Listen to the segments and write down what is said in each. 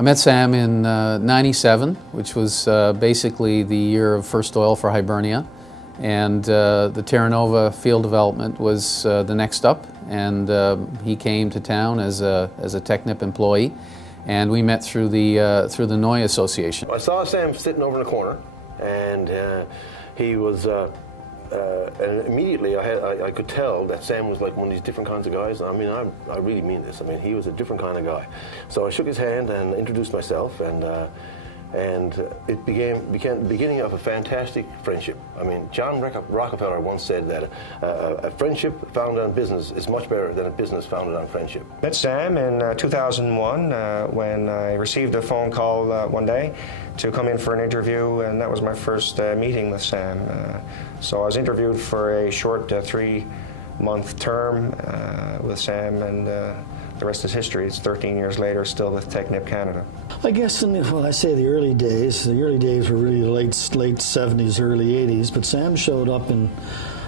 I met Sam in '97, which was basically the year of first oil for Hibernia. And the Terra Nova field development was the next up, and he came to town as a Technip employee, and we met through the Noia Association. I saw Sam sitting over in the corner, and he was, and immediately I could tell that Sam was like one of these different kinds of guys. I mean, I really mean this. I mean, he was a different kind of guy. So I shook his hand and introduced myself, and it became the beginning of a fantastic friendship. I mean, John Rockefeller once said that a friendship founded on business is much better than a business founded on friendship. Met Sam in 2001 when I received a phone call one day to come in for an interview, and that was my first meeting with Sam. So I was interviewed for a short 3-month term with Sam, and the rest is history. It's 13 years later, still with Technip Canada. I guess when I say the early days were really the late 70s, early 80s, but Sam showed up in,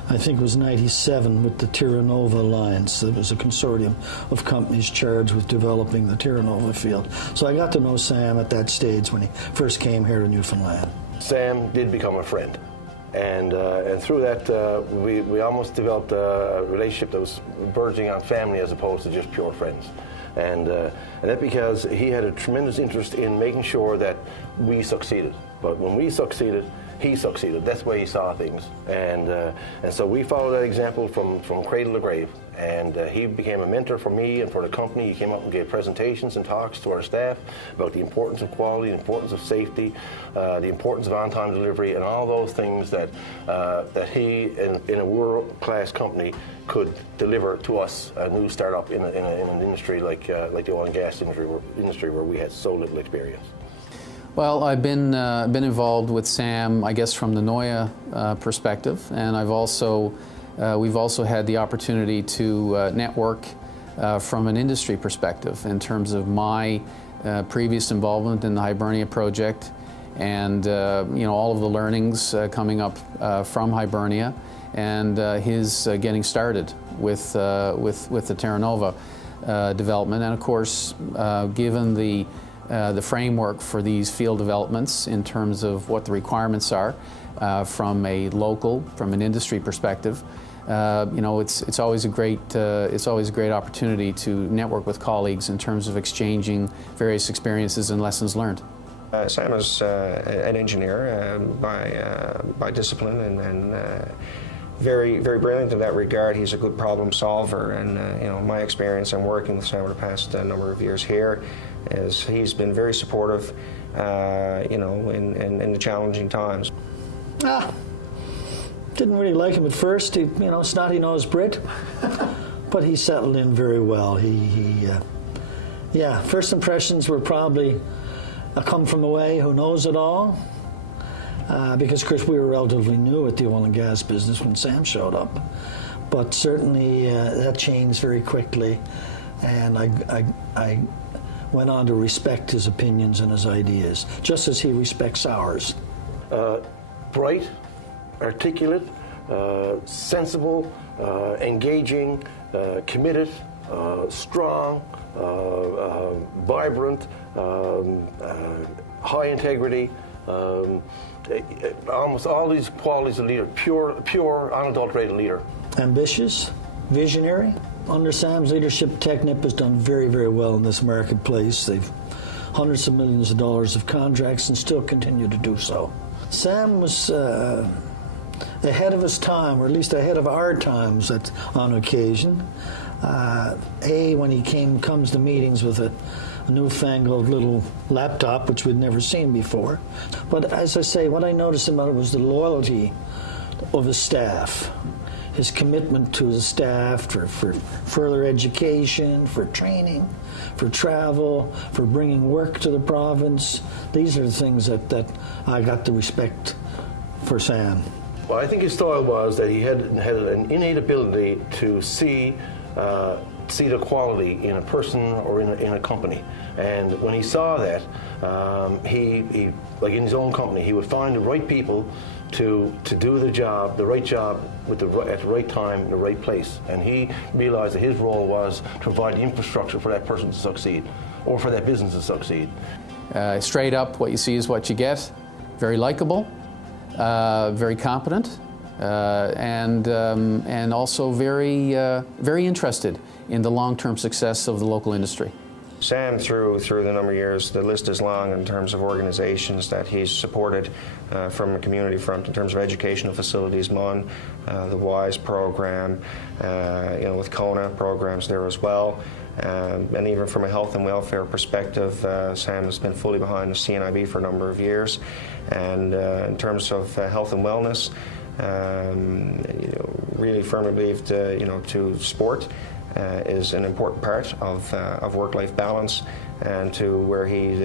I think it was '97, with the Terra Nova Alliance. It was a consortium of companies charged with developing the Terra Nova field. So I got to know Sam at that stage when he first came here to Newfoundland. Sam did become a friend. And through that, we almost developed a relationship that was verging on family as opposed to just pure friends. And that because he had a tremendous interest in making sure that we succeeded. But when we succeeded, he succeeded. That's the way he saw things. And so we followed that example from cradle to grave. And he became a mentor for me and for the company. He came up and gave presentations and talks to our staff about the importance of quality, the importance of safety, the importance of on-time delivery, and all those things that he, in a world-class company, could deliver to us, a new startup in an industry like the oil and gas industry where we had so little experience. Well, I've been involved with Sam, I guess, from the Noia perspective, and we've also had the opportunity to network from an industry perspective in terms of my previous involvement in the Hibernia project, and all of the learnings coming up from Hibernia, and his getting started with the Terra Nova development, and of course, given the framework for these field developments in terms of what the requirements are from an industry perspective. It's always a great opportunity to network with colleagues in terms of exchanging various experiences and lessons learned. Sam is an engineer by discipline, and very, very brilliant in that regard. He's a good problem solver, and my experience in working with Sam over the past number of years here is he's been very supportive, in the challenging times. Didn't really like him at first. He, snotty-nosed Brit, but he settled in very well. First impressions were probably a come from away who knows it all, because of course we were relatively new at the oil and gas business when Sam showed up. But certainly that changed very quickly, and I went on to respect his opinions and his ideas, just as he respects ours. Bright, articulate, sensible, engaging, committed, strong, vibrant, high integrity, almost all these qualities of leader, pure, unadulterated leader. Ambitious, visionary. Under Sam's leadership, Technip has done very, very well in this marketplace. They've hundreds of millions of dollars of contracts and still continue to do so. Sam was ahead of his time, or at least ahead of our times on occasion. When he comes to meetings with a newfangled little laptop, which we'd never seen before. But as I say, what I noticed about it was the loyalty of his staff. His commitment to his staff for further education, for training, for travel, for bringing work to the province. These are the things that I got the respect for Sam. Well, I think his style was that he had an innate ability to see the quality in a person or in a company. And when he saw that, he like in his own company, he would find the right people to do the right job at the right time, in the right place. And he realized that his role was to provide the infrastructure for that person to succeed. or for that business to succeed. Straight up, what you see is what you get. Very likable, very competent, and also very interested in the long-term success of the local industry. Sam, through the number of years, the list is long in terms of organizations that he's supported from a community front in terms of educational facilities, MUN, the WISE program, with KONA programs there as well. And even from a health and welfare perspective, Sam has been fully behind the CNIB for a number of years. And in terms of health and wellness, really firmly believe to sport is an important part of work-life balance, and to where he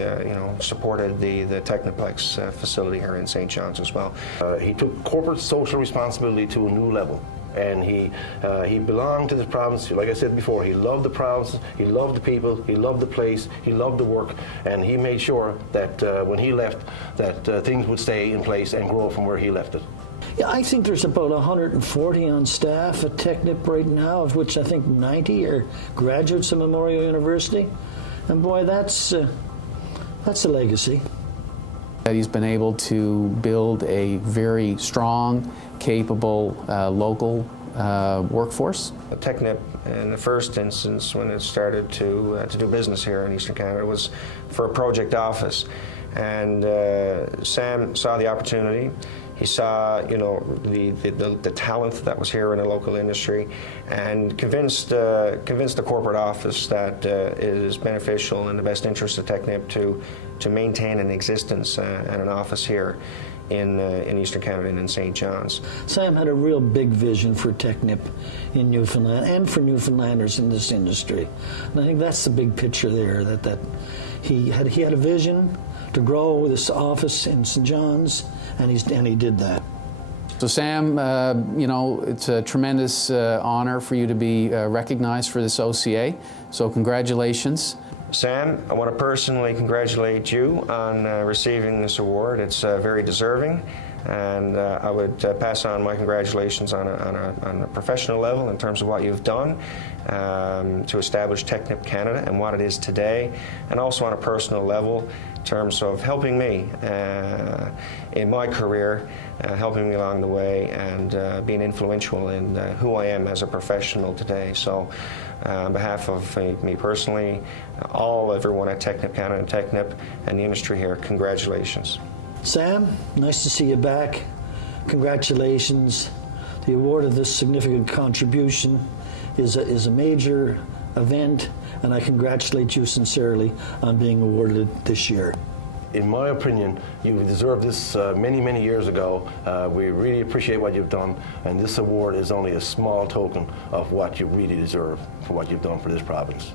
supported the Technoplex facility here in St. John's as well. He took corporate social responsibility to a new level. And he belonged to the province. Like I said before, he loved the province, he loved the people, he loved the place, he loved the work, and he made sure that when he left, that things would stay in place and grow from where he left it. Yeah, I think there's about 140 on staff at Technip right now, of which I think 90 are graduates of Memorial University. And boy, that's a legacy. He's been able to build a very strong, capable local workforce. Technip, in the first instance, when it started to do business here in Eastern Canada, was for a project office. And Sam saw the opportunity. He saw, the talent that was here in the local industry, and convinced the corporate office that it is beneficial in the best interest of Technip to maintain an existence and an office here in Eastern Canada and in St. John's. Sam had a real big vision for Technip in Newfoundland and for Newfoundlanders in this industry. And I think that's the big picture there, that he had a vision to grow this office in St. John's, and he did that. So Sam, it's a tremendous honor for you to be recognized for this OCA, so congratulations. Sam, I want to personally congratulate you on receiving this award. It's very deserving, and I would pass on my congratulations on a professional level in terms of what you've done to establish Technip Canada and what it is today, and also on a personal level in terms of helping me in my career, helping me along the way, and being influential in who I am as a professional today. So on behalf of me personally, everyone at Technip Canada and Technip and the industry here, congratulations. Sam, nice to see you back. Congratulations. The award of this significant contribution is a major event, and I congratulate you sincerely on being awarded it this year. In my opinion, you deserved this many, many years ago. We really appreciate what you've done, and this award is only a small token of what you really deserve for what you've done for this province.